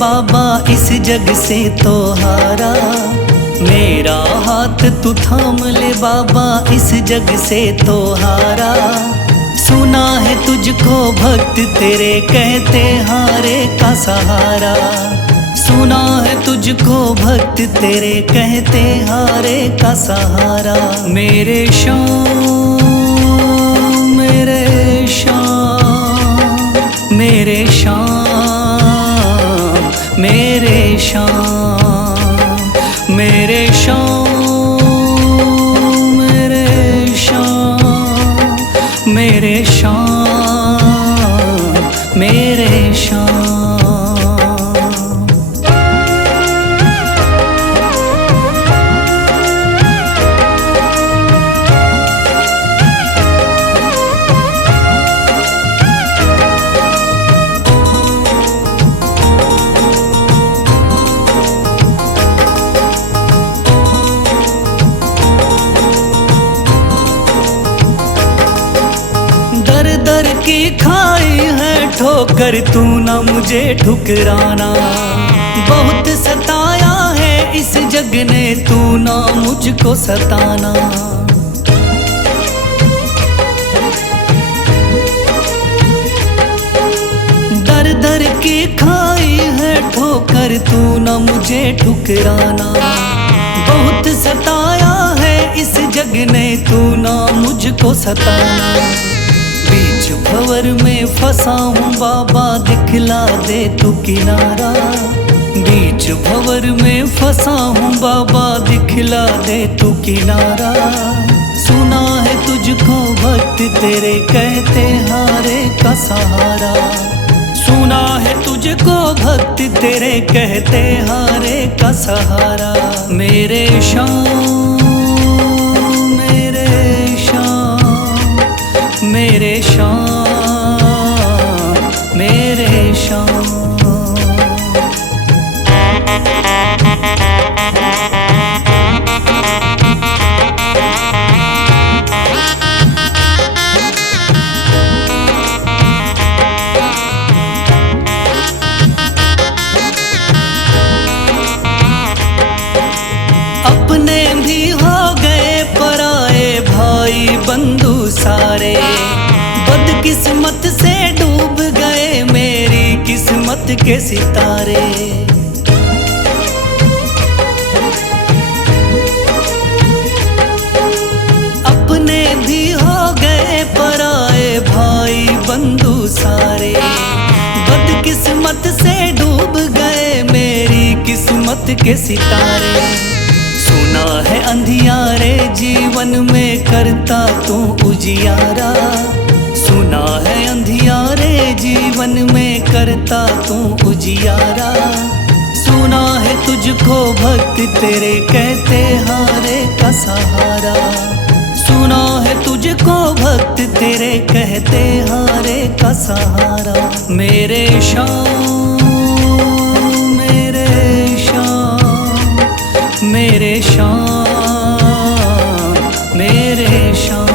बाबा इस जग से तो हारा। मेरा हाथ तू थाम ले बाबा इस जग से तो हारा। सुना है तुझको भक्त तेरे कहते हारे का सहारा। सुना है तुझको भक्त तेरे कहते हारे का सहारा। मेरे श्याम मेरे श्याम मेरे श्याम मेरे श्याम मेरे श्याम मेरे श्याम मेरे श्याम मेरे श्याम। दर की खाई है ठोकर तू ना मुझे ठुकराना। बहुत सताया है इस जग ने तू ना मुझको सताना। दर दर की खाई है ठोकर तू ना मुझे ठुकराना। बहुत सताया है इस जग ने तू ना मुझको सताना। बीच भंवर में फंसा हूँ बाबा दिखला दे तू किनारा। बीच भंवर में फंसा हूँ बाबा दिखला दे तू किनारा। सुना है तुझको भक्त तेरे कहते हारे का सहारा। सुना है तुझको भक्त तेरे कहते हारे का सहारा। मेरे श्याम मेरे श्याम मेरे श्याम मेरे श्याम। अपने भी हो गए पराए भाई बंधु सारे। बदकिस्मत से डूब गए मेरी किस्मत के सितारे। अपने भी हो गए पराए भाई बंधु सारे। बदकिस्मत से डूब गए मेरी किस्मत के सितारे। सुना है अंधियारे जीवन में करता तू उजियारा। सुना है अंधियारे जीवन में करता तू उजियारा। सुना है तुझको भक्त तेरे कहते हारे का सहारा। सुना है तुझको भक्त तेरे कहते हारे का सहारा। मेरे श्याम मेरे श्याम मेरे श्याम मेरे श्याम।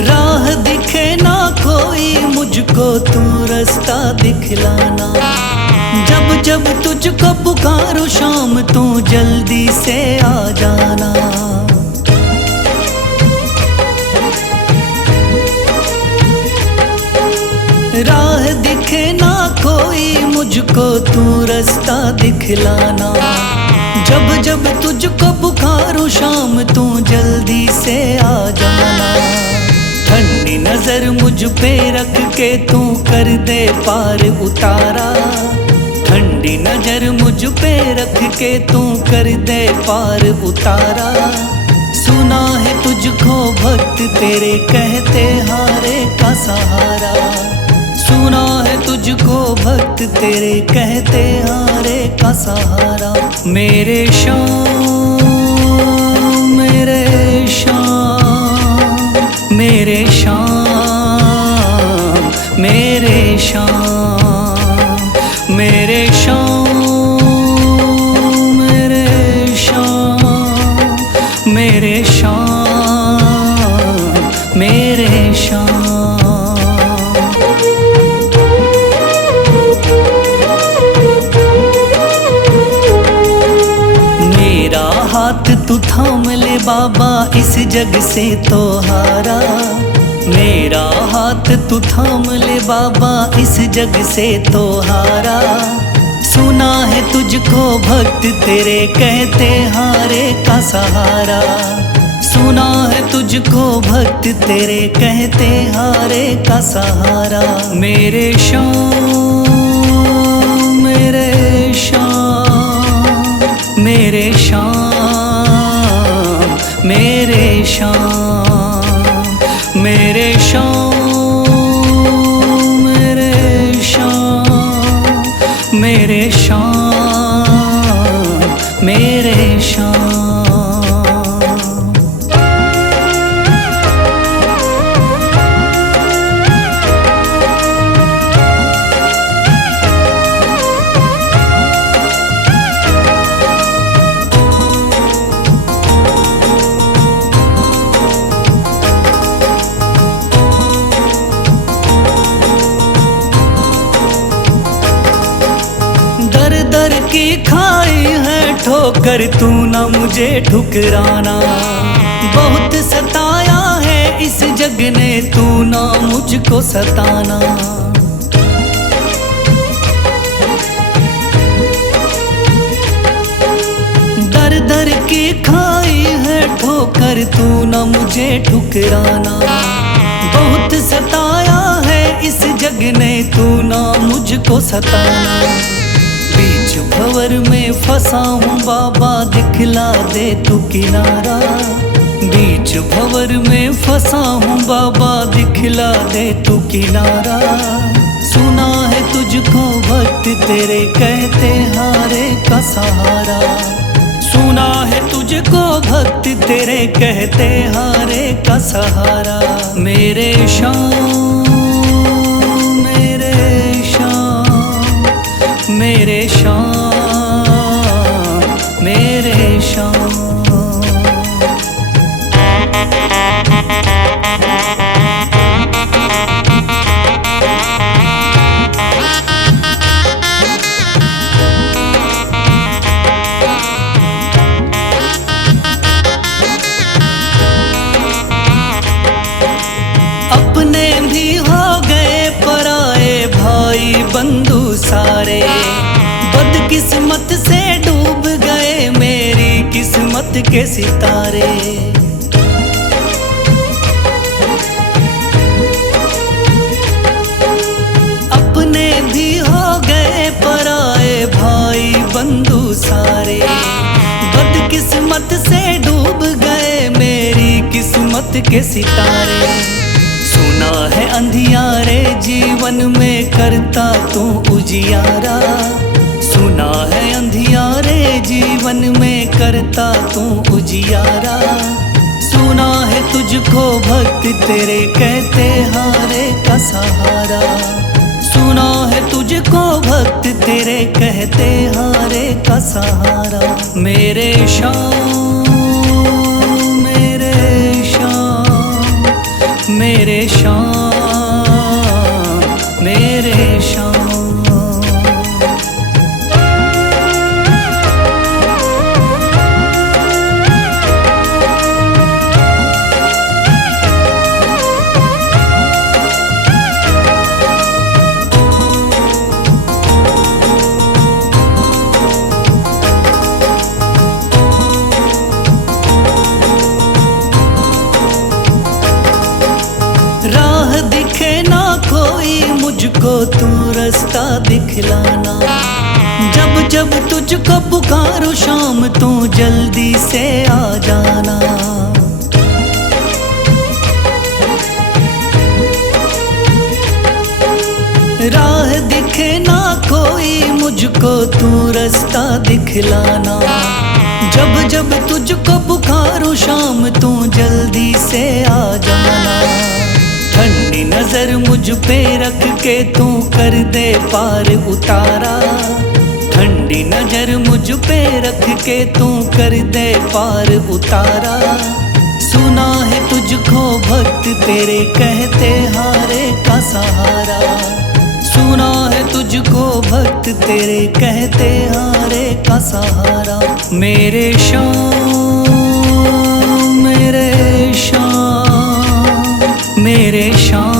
राह दिखे ना कोई मुझको तू रास्ता दिखलाना। जब जब तुझको पुकारूं शाम तू जल्दी से आ जाना। राह दिखे ना कोई मुझको तू रास्ता दिखलाना। जब जब तुझको पुकारूं शाम तू जल्दी से आ जाना। ठंडी नजर मुझ पे रख के तू कर दे पार उतारा। ठंडी नजर मुझ पे रख के तू कर दे पार उतारा। सुना है तुझको भक्त तेरे कहते हारे का सहारा। सुना है तुझको भक्त तेरे कहते हारे का सहारा। मेरे श्याम मेरे शाम, मेरे शाम, मेरे शाम, मेरे शाम, मेरे शाम, मेरे शाम, मेरे शाम। मेरा हाथ तू थाम ले बाबा, इस जग से तो हारा। मेरा हाथ तू थाम ले बाबा, इस जग से तो हारा। सुना है तुझको भक्त तेरे कहते हारे का सहारा। सुना है तुझको भक्त तेरे कहते हारे का सहारा। मेरे शाम, मेरे शाम, मेरे शाम, मेरे शाम, मेरे शाम, मेरे शाम, मेरे शाम, मेरे शाम। दर की खाई है ठोकर, तू ना मुझे ठुकराना। बहुत सताया है इस जग ने, तू ना मुझको सताना। दर दर की खाई है ठोकर, तू ना मुझे ठुकराना। बहुत सताया है इस जग ने, तू ना मुझको सताना। बीच भंवर में फंसा हूँ बाबा, दिखला दे तू किनारा। बीच भंवर में फंसा हूँ बाबा, दिखला दे तू किनारा। सुना है तुझको भक्त तेरे कहते हारे का सहारा। सुना है तुझको भक्त तेरे कहते हारे का सहारा। मेरे शाम, मेरे शाम, मेरे शाम, मेरे शाम। अपने भी हो गए पराए भाई बंधु सारे। बदकिस्मत से डूब गए मेरी किस्मत के सितारे। अपने भी हो गए पराए भाई बंधु सारे। बदकिस्मत से डूब गए मेरी किस्मत के सितारे। सुना है अंधियारे जीवन में करता तू उजियारा। सुना है अंधियारे जीवन में करता तू उजियारा। सुना है तुझको भक्त तेरे कहते हारे का सहारा। सुना है तुझको भक्त तेरे कहते हारे का सहारा। मेरे शाम, मेरे शाम, मेरे शाम, मेरे शाम। राह दिखे ना कोई मुझको, तू रास्ता दिखलाना। जब जब तुझको पुकारूं शाम, तू जल्दी से आ जाना। राह दिखे ना कोई मुझको, तू रास्ता दिखलाना। जब जब तुझको पुकारूं शाम तू जल्दी से आ जाना। ठंडी नजर मुझ पे रख के तू कर दे पार उतारा। ठंडी नजर मुझ पे रख के तू कर दे पार उतारा। सुना है तुझको भक्त तेरे कहते हारे का सहारा। सुना है तुझको भक्त तेरे कहते हारे का सहारा। मेरे श्याम मेरे श्याम मेरे श्याम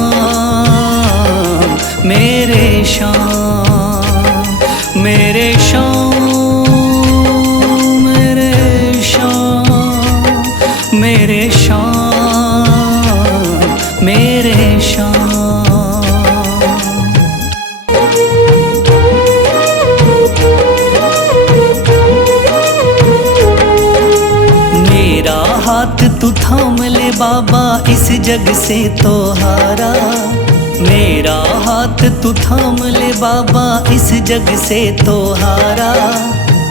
मेरे श्याम मेरे श्याम मेरे श्याम मेरे श्याम मेरे श्याम। मेरा हाथ तू थाम ले बाबा इस जग से तो हारा। मेरा हाथ तू थाम ले बाबा इस जग से तो हारा।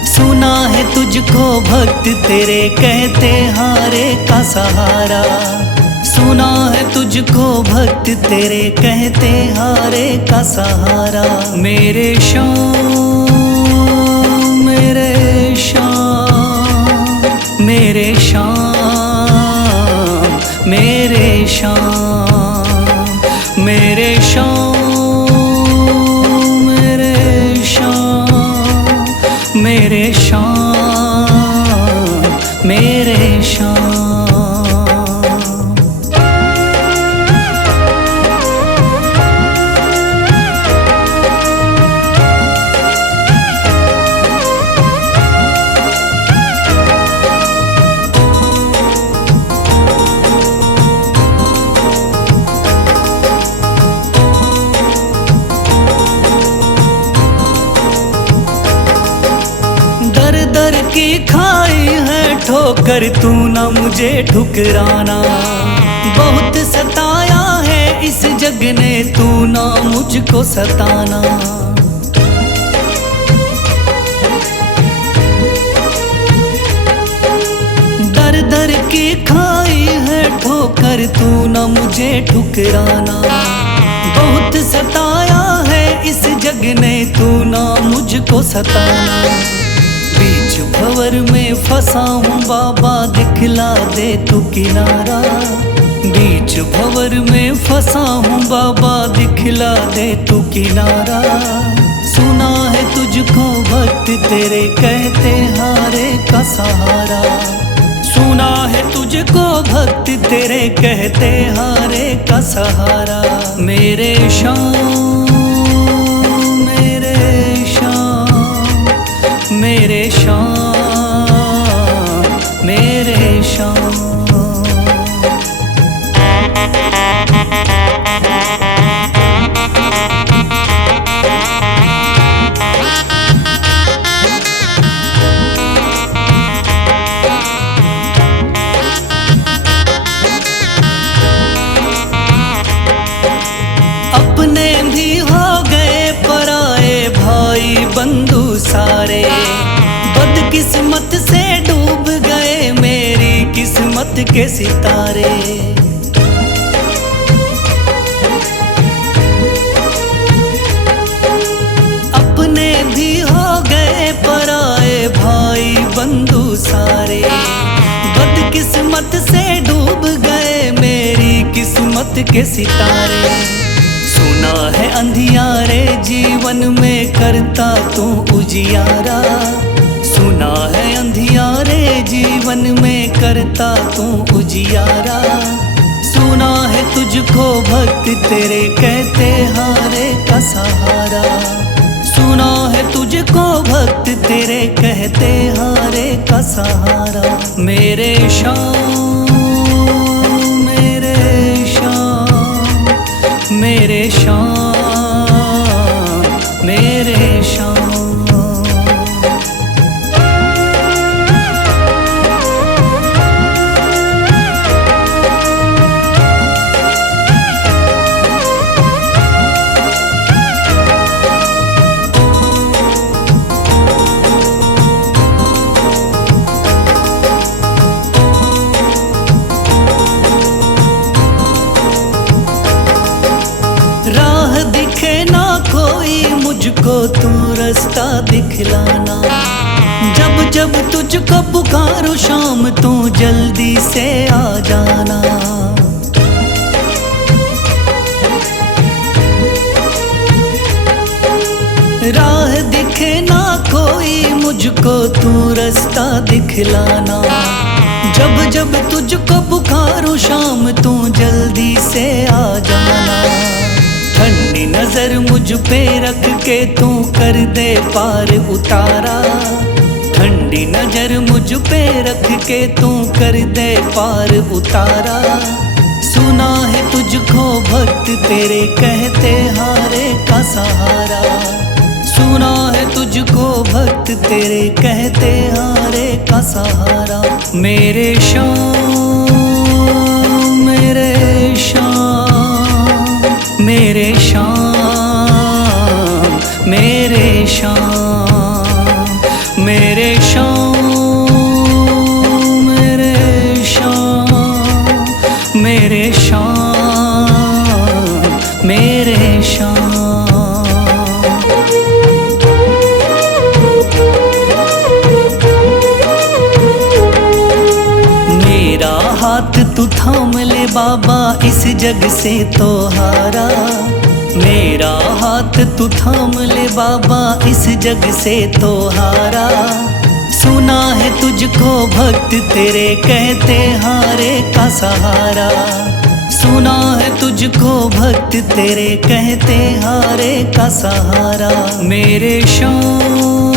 सुना है तुझको भक्त तेरे कहते हारे का सहारा। सुना है तुझको भक्त तेरे कहते हारे का सहारा। मेरे श्याम मेरे श्याम मेरे श्याम मेरे श्याम मेरे श्याम मेरे श्याम मेरे श्याम मेरे श्याम। दर दर की खाई है ठोकर तू ना मुझे ठुकराना। बहुत सताया है इस जग ने तू ना मुझको सताना। दर दर की खाई है ठोकर तू ना मुझे ठुकराना। बहुत सताया है इस जग ने तू ना मुझको सताना। बीच भंवर में फंसा हूँ बाबा दिखला दे तू किनारा। बीच भंवर में फंसा हूँ बाबा दिखला दे तू किनारा। सुना है तुझको भक्त तेरे कहते हारे का सहारा। सुना है तुझको भक्त तेरे कहते हारे का सहारा। मेरे श्याम मेरे श्याम मेरे श्याम मेरे श्याम। अपने भी हो गए पराए भाई बंधु सारे। बदकिस्मत से डूब गए मेरी किस्मत के सितारे। अपने भी हो गए पराए भाई बंधु सारे। बदकिस्मत से डूब गए मेरी किस्मत के सितारे। सुना है अंधियारे जीवन में करता तू उजियारा। सुना है अंधियारे जीवन में करता तू उजियारा। सुना है तुझको भक्त तेरे कहते हारे का सहारा। सुना है तुझको भक्त तेरे कहते हारे का सहारा। मेरे श्याम मेरे श्याम मेरे श्याम मेरे श्याम। मुझको तू रास्ता दिखलाना। जब जब तुझको पुकारूं शाम तू जल्दी से आ जाना। राह दिखे ना कोई मुझको तू रास्ता दिखलाना। जब जब तुझको पुकारूं शाम तू जल्दी से आ जाना। ठंडी नजर मुझ पे रख के तू कर दे पार उतारा। ठंडी नजर मुझ पे रख के तू कर दे पार उतारा। सुना है तुझको भक्त तेरे कहते हारे का सहारा। सुना है तुझको भक्त तेरे कहते हारे का सहारा। मेरे शाम मेरे शाम मेरे शाम मेरे शाम मेरे शाम मेरे शाम मेरे शाम मेरे शाम। मेरा हाथ तू थाम ले बाबा इस जग से तो हारा। मेरा हाथ तू थाम ले बाबा इस जग से तो हारा। सुना है तुझको भक्त तेरे कहते हारे का सहारा। सुना है तुझको भक्त तेरे कहते हारे का सहारा। मेरे शाम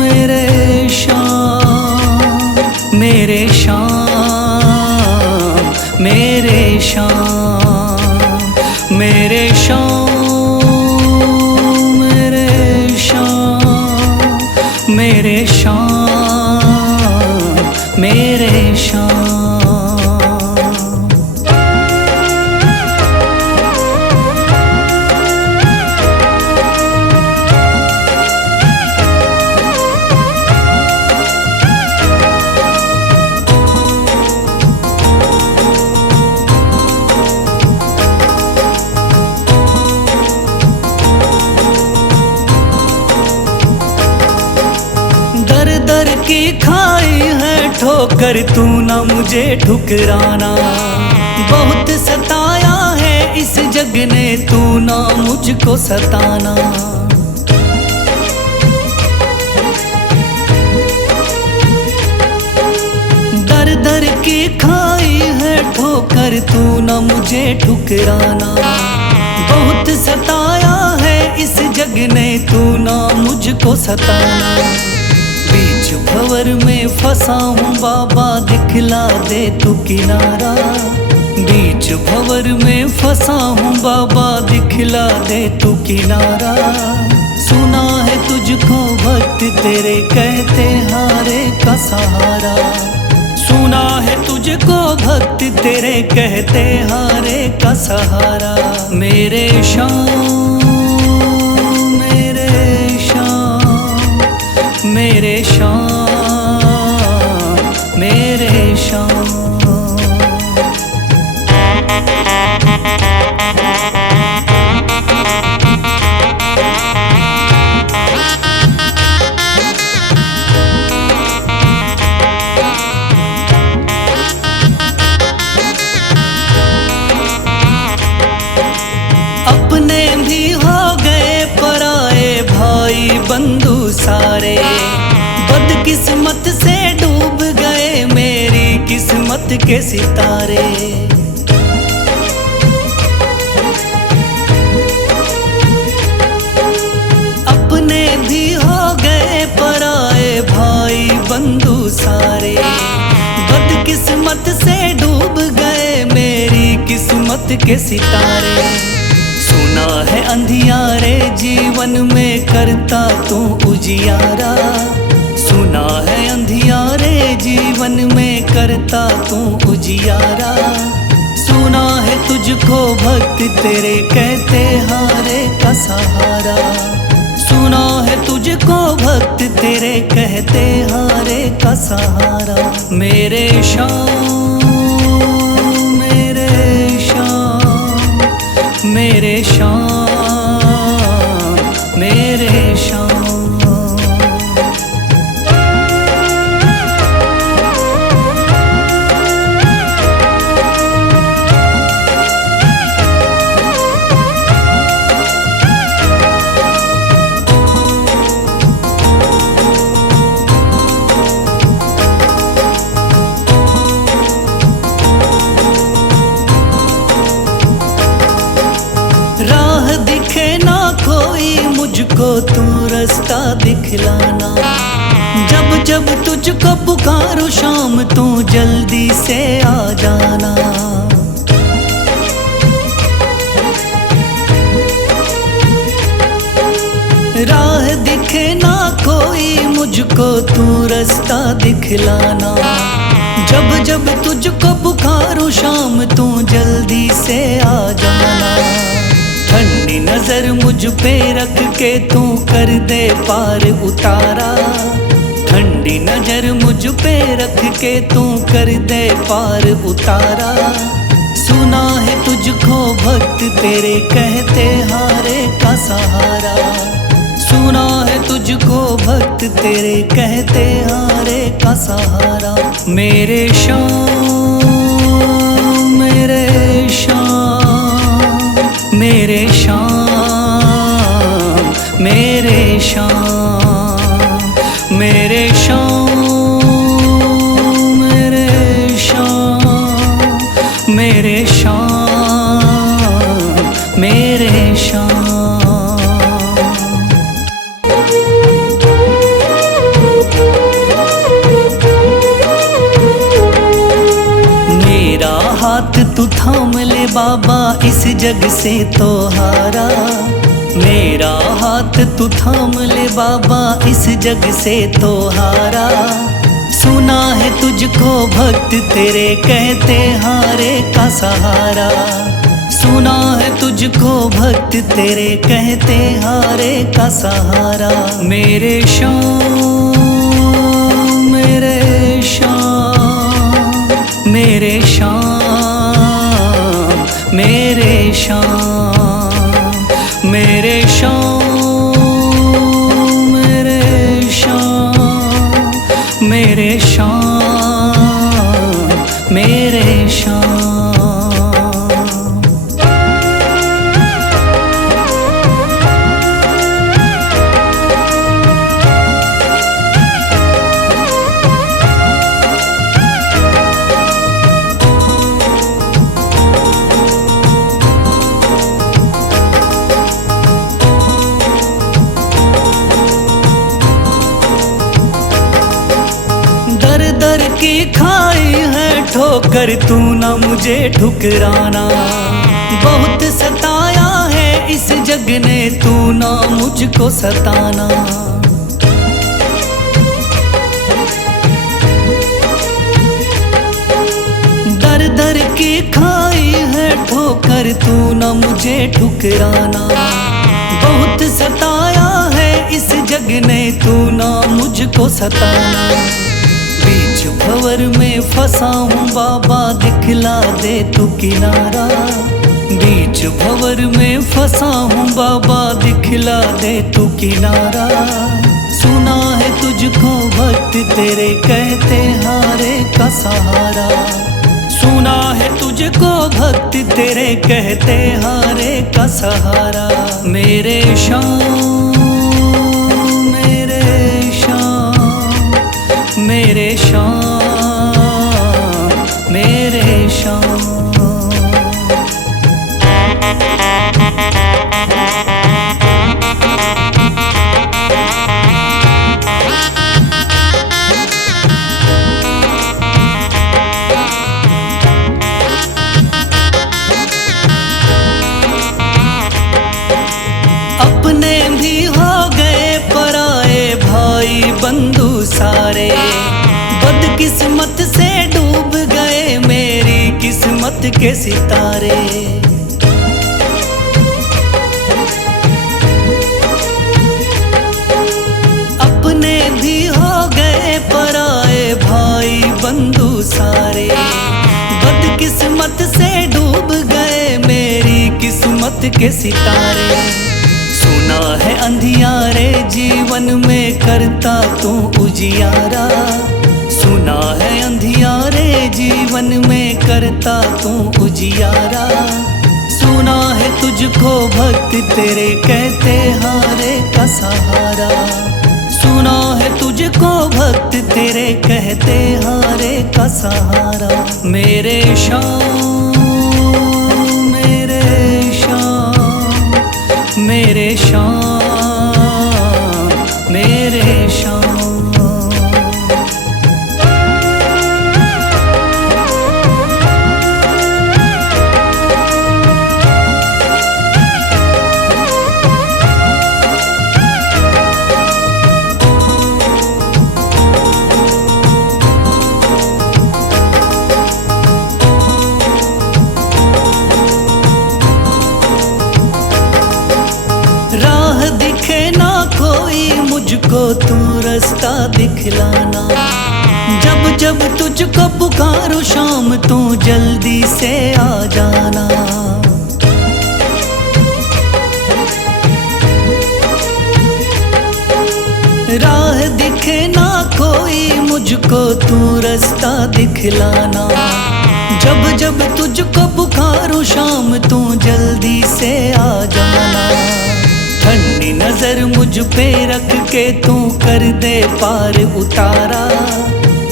मेरे शाम मेरे शाम मेरे शाम मेरे शाम मेरे शाम मेरे शाम मेरे शाम। दर की खाई है ठोकर तू ना मुझे ठुकराना। बहुत सताया है इस जग ने तू ना मुझको सताना। दर दर की खाई है ठोकर तू ना मुझे ठुकराना। बहुत सताया है इस जग ने तू ना मुझको सताना। बीच भंवर में फंसा हूँ बाबा दिखला दे तू किनारा। बीच भंवर में फंसा हूँ बाबा दिखला दे तू किनारा। सुना है तुझको भक्त तेरे कहते हारे का सहारा। सुना है तुझको भक्त तेरे कहते हारे का सहारा। मेरे शाम मेरे शाम मेरे शाम मेरे शाम। अपने भी हो गए पराए भाई बंधु सारे। बदकिस्मत से डूब गए मेरी किस्मत के सितारे। अपने भी हो गए पराए भाई बंधु सारे। बदकिस्मत से डूब गए मेरी किस्मत के सितारे। सुना है अंधियारे जीवन में करता तू उजियारा। सुना है अंधियारे जीवन में करता तू उजियारा। सुना है तुझको भक्त तेरे कहते हारे का सहारा। सुना है तुझको भक्त तेरे कहते हारे का सहारा। मेरे शाम मेरे शाम मेरे शाम मुझको तू रास्ता दिखलाना। जब जब तुझको पुकारूं शाम तू जल्दी से आ जाना। राह दिखे ना कोई मुझको तू रास्ता दिखलाना। जब जब तुझको पुकारूं शाम तू जल्दी से आ जाना। ठंडी नजर मुझ पे रख के तू कर दे पार उतारा। ठंडी नजर मुझ पे रख के तू कर दे पार उतारा। सुना है तुझको भक्त तेरे कहते हारे का सहारा। सुना है तुझको भक्त तेरे कहते हारे का सहारा। मेरे शाम मेरे शाम मेरे शाम मेरे शाम मेरे शाम मेरे शाम मेरे शाम मेरे शाम। हाथ तू थाम ले बाबा इस जग से तो हारा। मेरा हाथ तू थाम ले बाबा इस जग से तो हारा। सुना है तुझको भक्त तेरे कहते हारे का सहारा। सुना है तुझको भक्त तेरे कहते हारे का सहारा। मेरे शाम मेरे शाम मेरे शाम मेरे शाम मेरे शाम मेरे शाम मेरे शाम मेरे शाम। दर की खाई है ठोकर तू ना मुझे ठुकराना। बहुत सताया है इस जग ने तू ना मुझको सताना। दर दर की खाई है ठोकर तू ना मुझे ठुकराना। बहुत सताया है इस जग ने तू ना मुझको सताना। बीच भंवर में फंसा हूँ बाबा दिखला दे तू किनारा। बीच भंवर में फंसा हूँ बाबा दिखला दे तू किनारा। सुना है तुझको भक्त तेरे कहते हारे का सहारा। सुना है तुझको भक्त तेरे कहते हारे का सहारा। मेरे शाम मेरे शाम मेरे शाम मेरे शाम। अपने भी हो गए पराए भाई बंधु सारे। बदकिस्मत से डूब गए मेरी किस्मत के सितारे। अपने भी हो गए पराए भाई बंधु सारे। बदकिस्मत से डूब गए मेरी किस्मत के सितारे। सुना है अंधियारे जीवन में करता तू उजियारा। सुना है अंधियारे जीवन में करता तू उजियारा। सुना है तुझको भक्त तेरे कहते हारे का सहारा। सुना है तुझको भक्त तेरे कहते हारे का सहारा। मेरे शाम मेरे शाम मेरे शाम मुझको तू रास्ता दिखलाना। जब जब तुझको पुकारूं शाम तू जल्दी से आ जाना। राह दिखे ना कोई मुझको तू रास्ता दिखलाना। जब जब तुझको पुकारूं शाम तू जल्दी से आ जाना। ठंडी नजर मुझ पे रख के तू कर दे पार उतारा।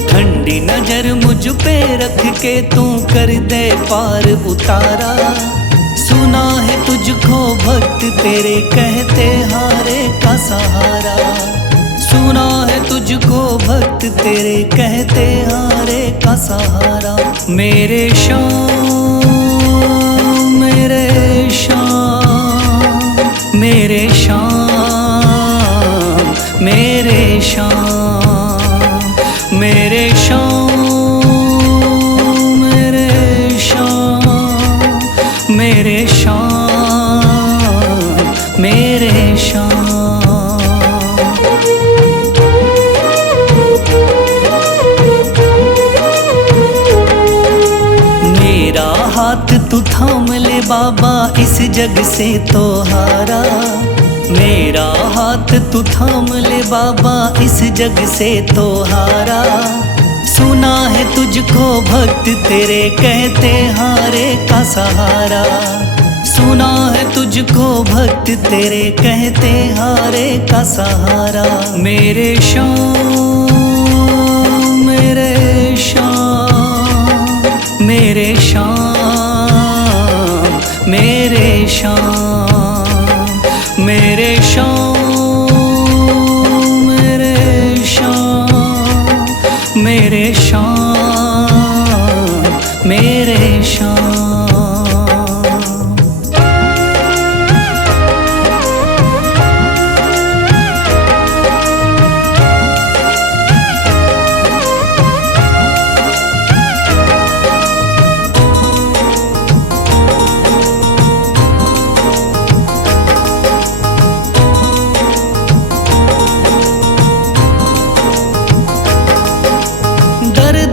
ठंडी नजर मुझ पे रख के तू कर दे पार उतारा। सुना है तुझको भक्त तेरे कहते हारे का सहारा। सुना है तुझको भक्त तेरे कहते हारे का सहारा। मेरे शाम मेरे शाम मेरे शाम मेरे शाम मेरे शाम मेरे शाम मेरे शाम मेरे शाम। मेरा हाथ तू थाम ले बाबा इस जग से तो हारा। मेरा हाथ तू थाम ले बाबा इस जग से तो हारा। सुना है तुझको भक्त तेरे कहते हारे का सहारा। सुना है तुझको भक्त तेरे कहते हारे का सहारा। मेरे शाम मेरे शाम मेरे शाम मेरे शाम मेरे शाम मेरे शाम मेरे शाम मेरे शाम।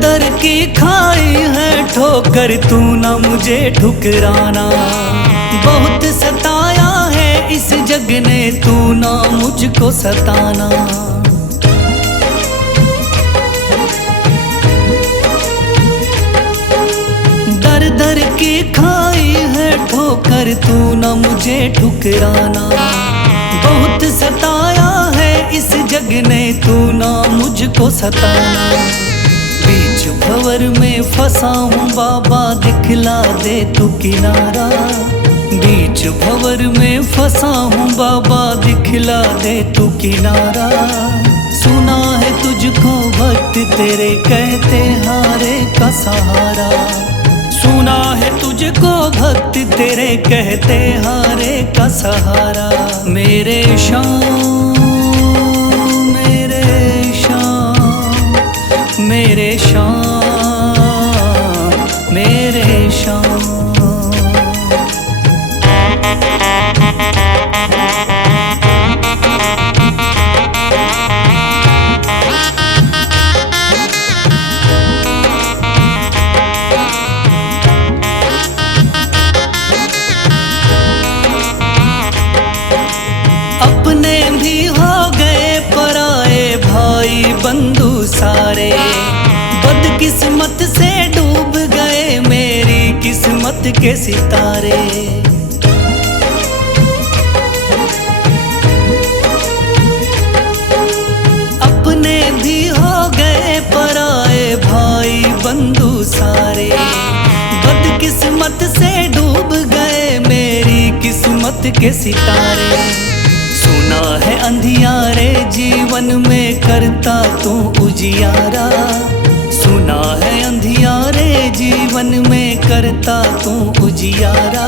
दर की खाई है ठोकर तू ना मुझे ठुकराना। बहुत सताया है इस जग ने तू ना मुझको सताना। दर दर की खाई है ठोकर तू ना मुझे ठुकराना। बहुत सताया है इस जग ने तू ना मुझको सताना। बीच भंवर में फंसा हूँ बाबा दिखला दे तू किनारा। बीच भंवर में फंसा हूँ बाबा दिखला दे तू किनारा। सुना है तुझको भक्त तेरे कहते हारे का सहारा। सुना है तुझको भक्त तेरे कहते हारे का सहारा। मेरे शाम मेरे शाम मेरे शाम मेरे शाम। अपने भी हो गए पराए भाई बंधु सारे। बदकिस्मत से डूब गए मेरी किस्मत के सितारे। अपने भी हो गए पराए भाई बंधु सारे। बदकिस्मत से डूब गए मेरी किस्मत के सितारे। सुना है अंधियारे जीवन में करता तू उजियारा। सुना है अंधियारे जीवन में करता तू उजियारा।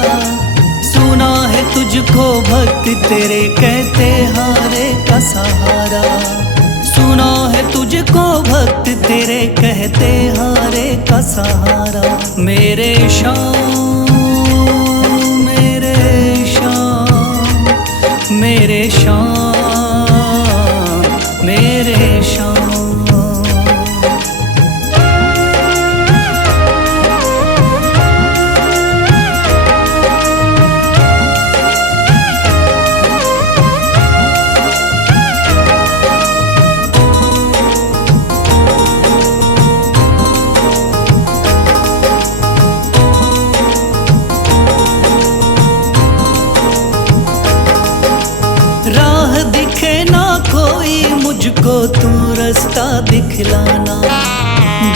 सुना है तुझको भक्त तेरे कहते हारे का सहारा। सुना है तुझको भक्त तेरे कहते हारे का सहारा। मेरे शाम मेरे शाम मेरे शाम मुझको तू रास्ता दिखलाना।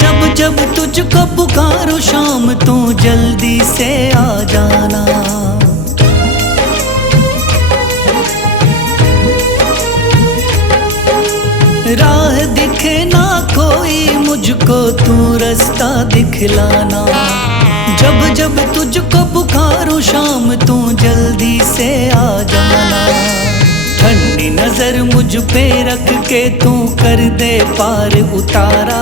जब जब तुझको पुकारूं शाम तू जल्दी से आ जाना। राह दिखे ना कोई मुझको तू रास्ता दिखलाना। जब जब तुझको पुकारूं शाम तू जल्दी से आ जाना। ठंडी नजर मुझ पे रख के तू कर दे पार उतारा।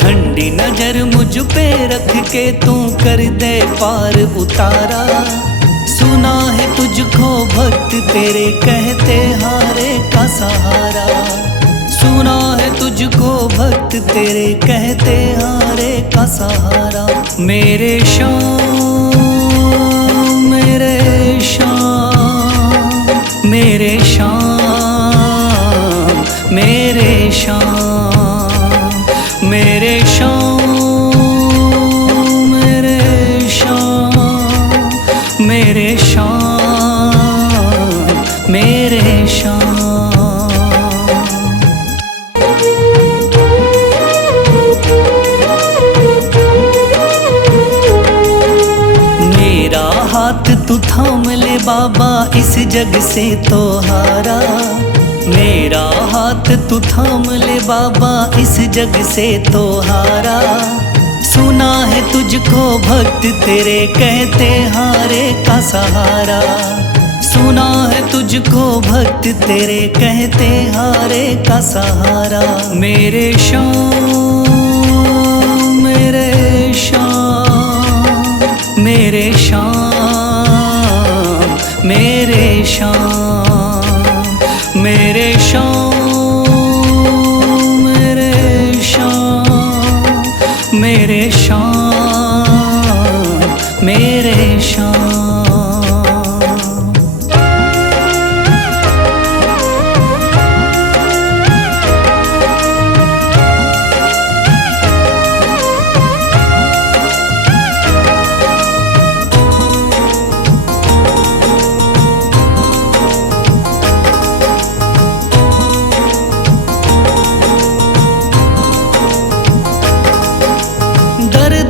ठंडी नजर मुझ पे रख के तू कर दे पार उतारा। सुना है तुझको भक्त तेरे कहते हारे का सहारा। सुना है तुझको भक्त तेरे कहते हारे का सहारा। मेरे शाम मेरे शाम मेरे शाम मेरे शाम मेरे शाम मेरे शाम मेरे शाम मेरे शाम। मेरा हाथ तू थाम ले बाबा इस जग से तो हारा। मेरा हाथ तू थाम ले बाबा इस जग से तो हारा। सुना है तुझको भक्त तेरे कहते हारे का सहारा। सुना है तुझको भक्त तेरे कहते हारे का सहारा। मेरे शाम मेरे शाम मेरे शाम मेरे शाम मेरे शाम मेरे शाम मेरे शाम मेरे शाम।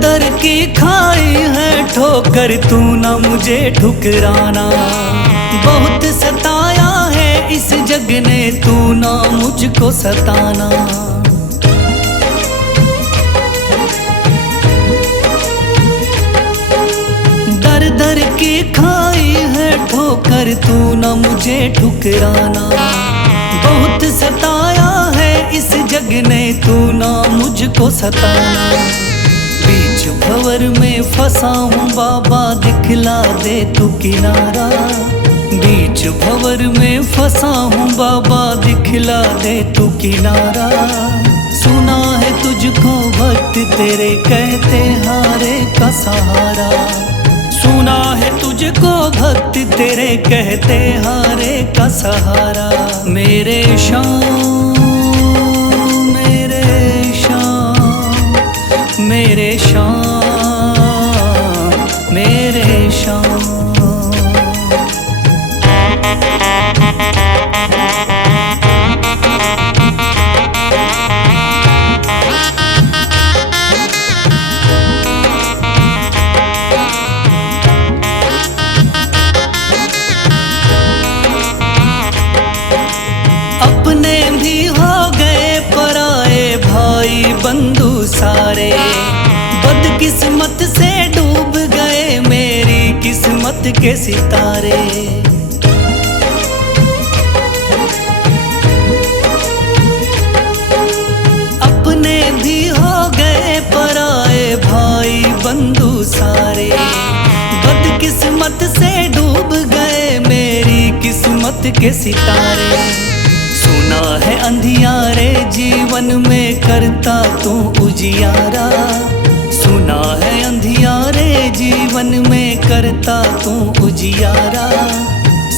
दर की खाई है ठोकर तू ना मुझे ठुकराना। बहुत सताया है इस जग ने तू ना मुझको सताना। दर दर की खाई है ठोकर तू ना मुझे ठुकराना। बहुत सताया है इस जग ने तू ना मुझको सताना। बीच भंवर में फंसा हूँ बाबा दिखला दे तू किनारा। बीच भंवर में फंसा हूँ बाबा दिखला दे तू किनारा। सुना है तुझको भक्त तेरे कहते हारे का सहारा। सुना है तुझको भक्त तेरे कहते हारे का सहारा। मेरे शाम मेरे शाम मेरे शाम मेरे शाम। अपने भी हो गए पराए भाई बंधु सारे। बदकिस्मत से डूब गए मेरी किस्मत के सितारे। अपने भी हो गए पराए भाई बंधु सारे। बदकिस्मत से डूब गए मेरी किस्मत के सितारे। सुना है अंधियारे जीवन में करता तू उजियारा। सुना है अंधियारे जीवन में करता तू उजियारा।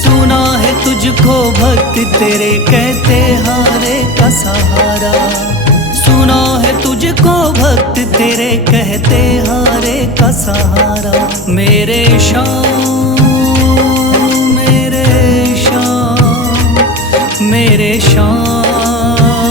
सुना है तुझको भक्त तेरे कहते हारे का सहारा। सुना है तुझको भक्त तेरे कहते हारे का सहारा। मेरे शाम मेरे शाम मेरे शाम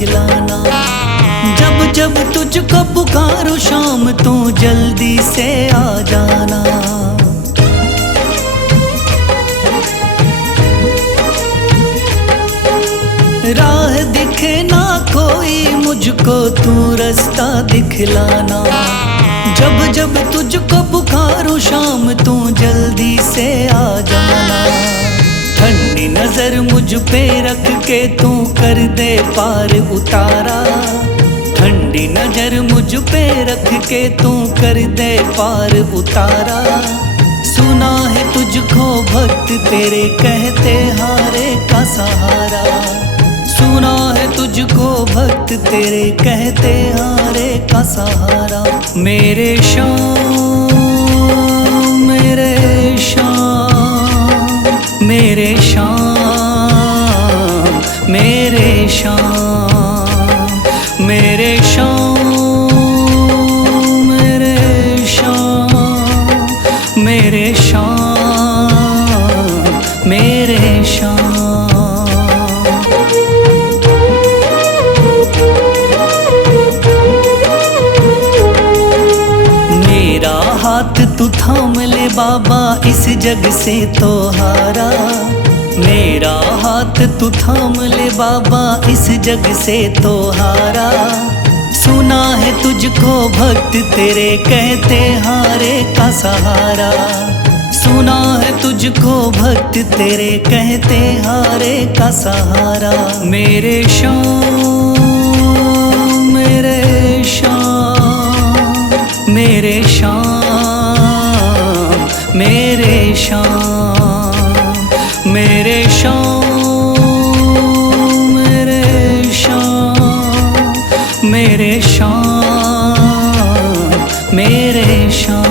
दिखलाना। जब जब तुझको पुकारूं शाम तू जल्दी से आ जाना। राह दिखे ना कोई मुझको तू रास्ता दिखलाना। जब जब तुझको पुकारूं शाम तू जल्दी से आ जाना। ठंडी नजर मुझ पे रख के तू कर दे पार उतारा। ठंडी नजर मुझ पे रख के तू कर दे पार उतारा। सुना है तुझको भक्त तेरे कहते हारे का सहारा। सुना है तुझको भक्त तेरे कहते हारे का सहारा। मेरे शाम मेरे शाम मेरे शाम मेरे शाम मेरे शाम मेरे शाम मेरे शाम मेरे शाम। मेरा हाथ तू थाम ले बाबा इस जग से तो हारा। मेरा हाथ तू थाम ले बाबा इस जग से तो हारा। सुना है तुझको भक्त तेरे कहते हारे का सहारा। सुना है तुझको भक्त तेरे कहते हारे का सहारा। मेरे शाम मेरे शाम मेरे शाम मेरे शाम मेरे शाम मेरे शाम मेरे शाम मेरे शाम।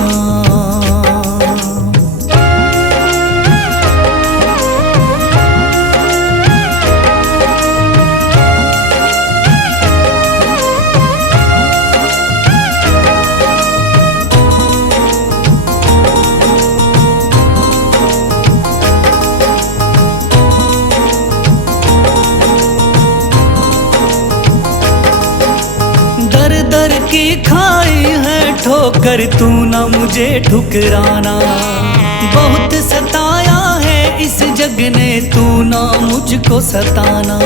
दर की खाई है ठोकर तू ना मुझे ठुकराना। बहुत सताया है इस जग ने तू ना मुझको सताना।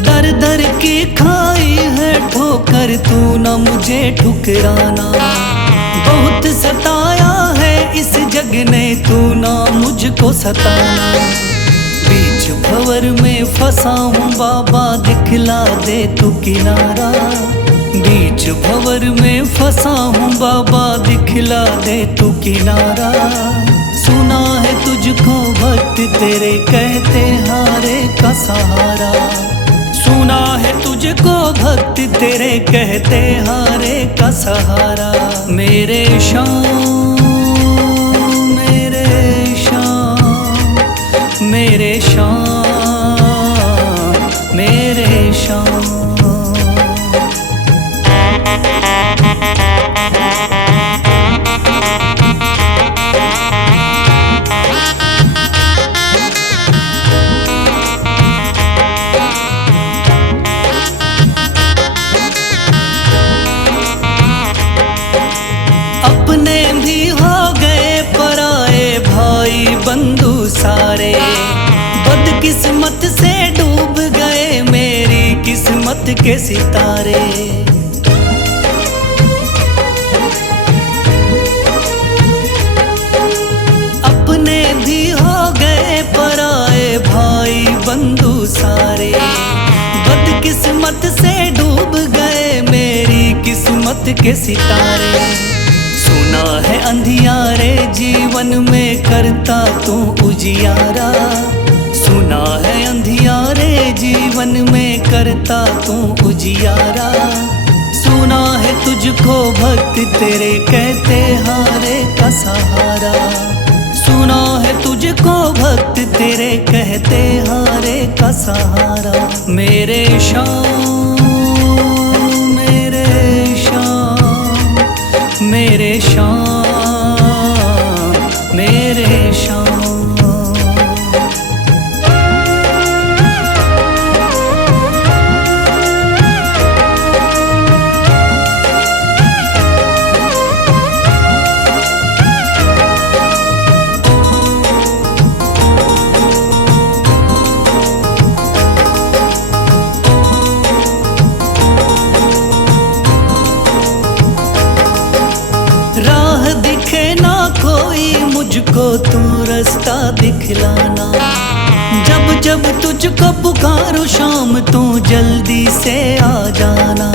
दर दर की खाई है ठोकर तू ना मुझे ठुकराना। बहुत सताया है इस जग ने तू ना मुझको सताना। बीच भंवर में फंसा हूँ बाबा दिखला दे तू किनारा। बीच भंवर में फंसा हूँ बाबा दिखला दे तू किनारा। सुना है तुझको भक्त तेरे कहते हारे का सहारा। सुना है तुझको भक्त तेरे कहते हारे का सहारा। मेरे शाम मेरे शाम मेरे शाम मेरे शाम। अपने भी हो गए पराए भाई बंधु सारे। बदकिस्मत से डूब गए मेरी किस्मत के सितारे। अपने भी हो गए पराए भाई बंधु सारे। बदकिस्मत से डूब गए मेरी किस्मत के सितारे। सुना है अंधियारे जीवन में करता तू उजियारा। सुना है अंधियारे जीवन में करता तू उजियारा। सुना है तुझको भक्त तेरे कहते हारे का सहारा। सुना है तुझको भक्त तेरे कहते हारे का सहारा। मेरे शाम मेरे शाम मेरे शाम मेरे शाम। दिखलाना। जब जब तुझको पुकारूं शाम तू जल्दी से आ जाना।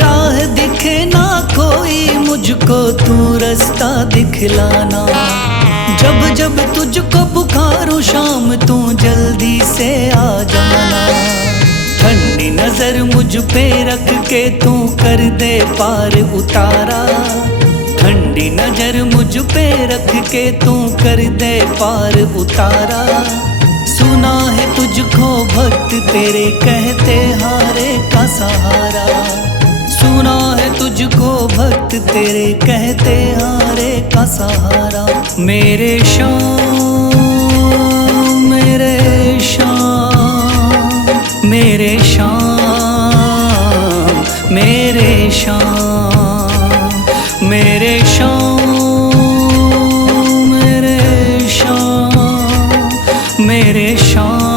राह दिखे ना कोई मुझको तू रास्ता दिखलाना। जब जब तुझको पुकारूं शाम तू जल्दी से आ जाना। ठंडी नजर मुझ पे रख के तू कर दे पार उतारा। ठंडी नजर मुझ पे रख के तू कर दे पार उतारा। सुना है तुझको भक्त तेरे कहते हारे का सहारा। सुना है तुझको भक्त तेरे कहते हारे का सहारा। मेरे शाम मेरे शाम मेरे शाम मेरे शाम मेरे शाम मेरे शाम मेरे शाम